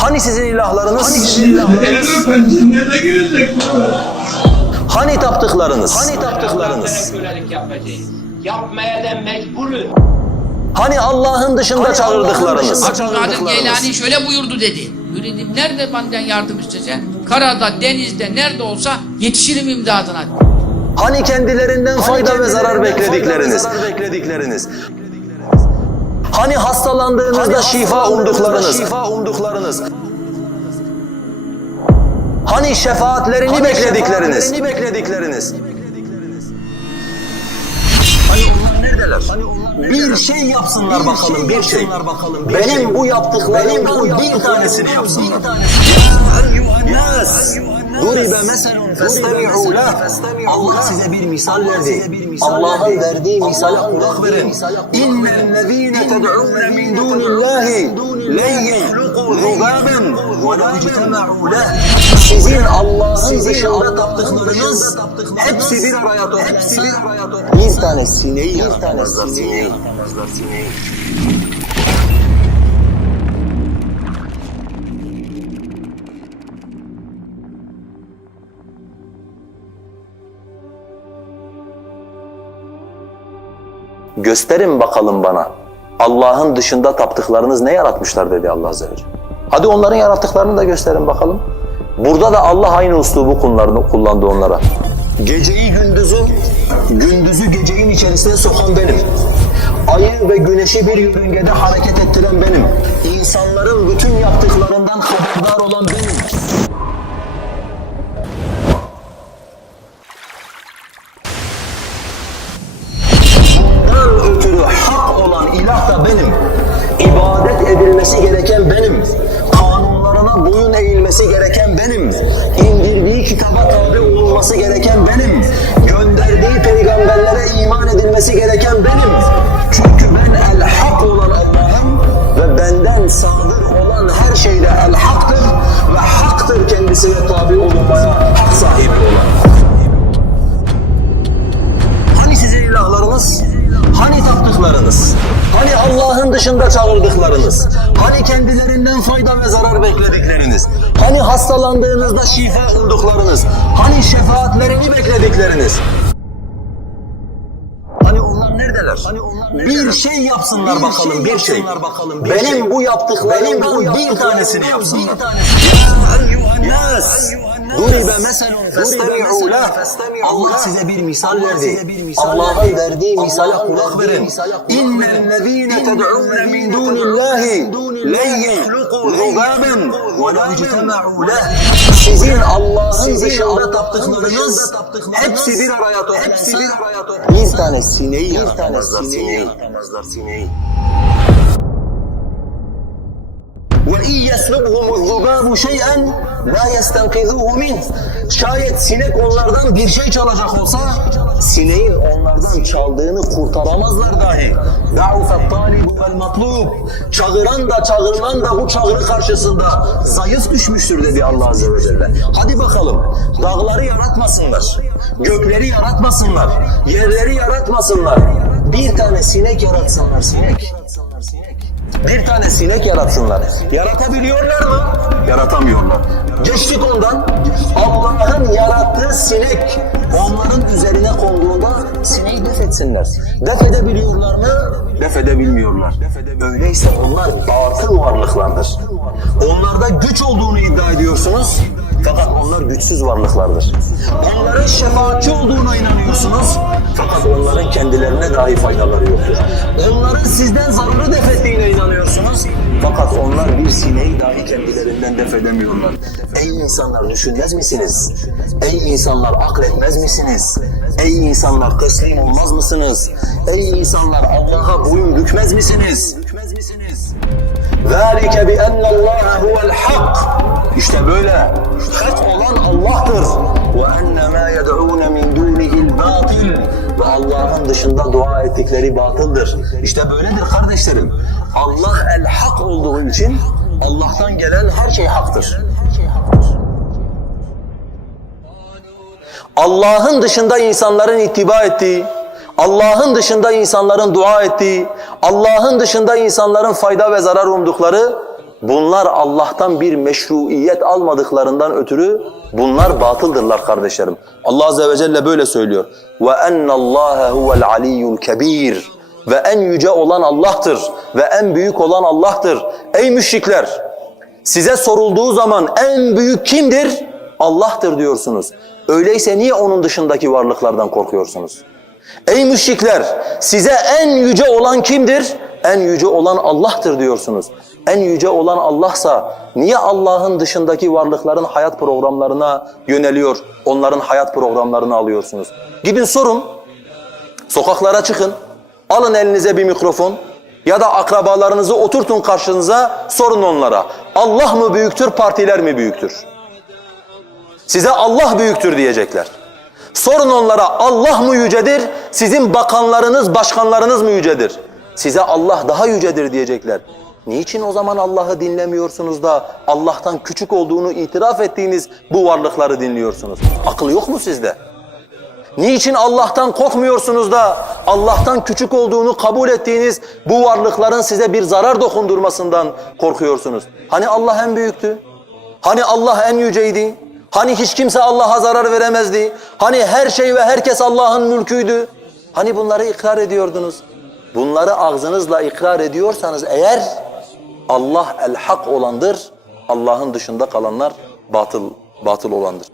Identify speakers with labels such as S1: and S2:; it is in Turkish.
S1: Hani sizin ilahlarınız? Hani sizin ilahlarınız? Hani taptıklarınız? Hani taptıklarınız?
S2: yapacağız. Yapmaya da mecburuz.
S1: Hani Allah'ın dışında çağırdıklarınız?
S3: Abdülkadir Geylani şöyle buyurdu dedi. Müridim nerede benden yardım istese? Karada, denizde, nerede olsa yetişirim imdadına.
S1: Hani kendilerinden fayda ve zarar bekledikleriniz? bekledikleriniz? Hani hastalandığınızda şifa umduklarınız? Şifa umduklarınız? Hani şefaatlerini bekledikleriniz? bekledikleriniz? Hani onlar neredeler? bir şey yapsınlar bakalım, bir şey. Benim bu yaptıklarımdan bir tanesini yapsınlar. Nas, duribe meselun festemi'u lah. Allah size bir misal verdi. Allah'ın verdiği misale kulak verin. İnnellezîne ted'ûne min dûnillâhi len yehluqû zubâben ve lâ ictema'û lah. Sizin Allah'ın dışında taptıklarınız hepsi bir araya toplansa bir tane sineği tane sineği Gösterin bakalım bana. Allah'ın dışında taptıklarınız ne yaratmışlar dedi Allah Azze ve Celle. Hadi onların yarattıklarını da gösterin bakalım. Burada da Allah aynı uslubu kullandı, onlara. Geceyi gündüzü, gündüzü gecenin içerisine sokan benim. Ayı ve güneşi bir yörüngede hareket ettiren benim. İnsanların bütün yaptıklarından haberdar olan benim. Ötürü hak olan ilah da benim. İbadet edilmesi gereken benim. Kanunlarına boyun eğilmesi gereken benim. İndirdiği kitaba tabi olunması gereken benim. Gönderdiği peygamberlere iman edilmesi gereken benim. Çünkü ben el hak olan Allah'ım ve benden sadır olan her şeyde el haktır ve haktır kendisine tabi olunmaya hak sahibi olan. Hani sizin ilahlarınız? Hani taptıklarınız? Hani Allah'ın dışında çağırdıklarınız? Hani kendilerinden fayda ve zarar bekledikleriniz? Hani hastalandığınızda şifa umduklarınız? Hani şefaatlerini bekledikleriniz? Hani onlar neredeler? Hani onlar Bir şey yapsınlar bakalım, bir şey. bakalım. Benim bu yaptıklarımdan bir tanesini yapsınlar. Ya eyyühennas. Duribe meselun festemi'u lah. Allah size bir misal verdi. Allah'ın verdiği misale kulak verin. İnnellezîne ted'ûne min dûnillâhi len yehluqû zubâben ve lâ ictema'û lah. Sizin Allah'ın dışında taptıklarınız hepsi bir araya toplansa bir tane sineği sineği sineği. وَاِنْ يَسْلُبْهُمُ الذُّبَابُ شَيْئًا لَا يَسْتَنْقِذُوهُ مِنْهِ Şayet sinek onlardan bir şey çalacak olsa, sineğin onlardan çaldığını kurtaramazlar dahi. دَعُفَ الطَّالِبُ وَالْمَطْلُوبُ Çağıran da çağırılan da bu çağrı karşısında zayıf düşmüştür dedi Allah Azze ve Celle. Hadi bakalım, dağları yaratmasınlar, gökleri yaratmasınlar, yerleri yaratmasınlar. Bir tane sinek yaratsınlar, sinek. Bir tane sinek yaratsınlar. Yaratabiliyorlar mı? Yaratamıyorlar. Geçtik ondan. Allah'ın yarattığı sinek onların üzerine konduğunda sineği def etsinler. Def edebiliyorlar mı? Def edebilmiyorlar. Öyleyse onlar batıl varlıklardır. Onlarda güç olduğunu iddia ediyorsunuz. Fakat onlar güçsüz varlıklardır. Onların şefaatçi olduğuna inanıyorsunuz. Fakat onların kendilerine dahi faydaları yoktur. Onların sineği dahi kendilerinden def edemiyorlar. Ey insanlar düşünmez misiniz? Ey insanlar akletmez misiniz? Ey insanlar teslim olmaz mısınız? Ey insanlar Allah'a boyun bükmez misiniz? Bükmez misiniz? ذَٰلِكَ بِأَنَّ اللّٰهَ هُوَ الْحَقِّ İşte böyle. Hak olan Allah'tır. وَاَنَّ مَا يَدْعُونَ مِنْ دُونِهِ الْبَاطِلِ Ve Allah'ın dışında dua ettikleri batıldır. İşte böyledir kardeşlerim. Allah el-hak olduğu için Allah'tan gelen her şey haktır. Allah'ın dışında insanların ittiba ettiği, Allah'ın dışında insanların dua ettiği, Allah'ın dışında insanların fayda ve zarar umdukları Bunlar Allah'tan bir meşruiyet almadıklarından ötürü bunlar batıldırlar kardeşlerim. Allah azze ve celle böyle söylüyor. Ve ennallâhe huvel aliyyul kebir. Ve en yüce olan Allah'tır ve en büyük olan Allah'tır. Ey müşrikler! Size sorulduğu zaman en büyük kimdir? Allah'tır diyorsunuz. Öyleyse niye onun dışındaki varlıklardan korkuyorsunuz? Ey müşrikler size en yüce olan kimdir? En yüce olan Allah'tır diyorsunuz. En yüce olan Allah'sa niye Allah'ın dışındaki varlıkların hayat programlarına yöneliyor, onların hayat programlarını alıyorsunuz? Gidin sorun, sokaklara çıkın, alın elinize bir mikrofon ya da akrabalarınızı oturtun karşınıza sorun onlara. Allah mı büyüktür, partiler mi büyüktür? Size Allah büyüktür diyecekler. Sorun onlara Allah mı yücedir, sizin bakanlarınız, başkanlarınız mı yücedir? Size Allah daha yücedir diyecekler. Niçin o zaman Allah'ı dinlemiyorsunuz da Allah'tan küçük olduğunu itiraf ettiğiniz bu varlıkları dinliyorsunuz? Akıl yok mu sizde? Niçin Allah'tan korkmuyorsunuz da Allah'tan küçük olduğunu kabul ettiğiniz bu varlıkların size bir zarar dokundurmasından korkuyorsunuz? Hani Allah en büyüktü? Hani Allah en yüceydi? Hani hiç kimse Allah'a zarar veremezdi? Hani her şey ve herkes Allah'ın mülküydü? Hani bunları ikrar ediyordunuz? Bunları ağzınızla ikrar ediyorsanız eğer Allah el hak olandır, Allah'ın dışında kalanlar batıl batıl olandır.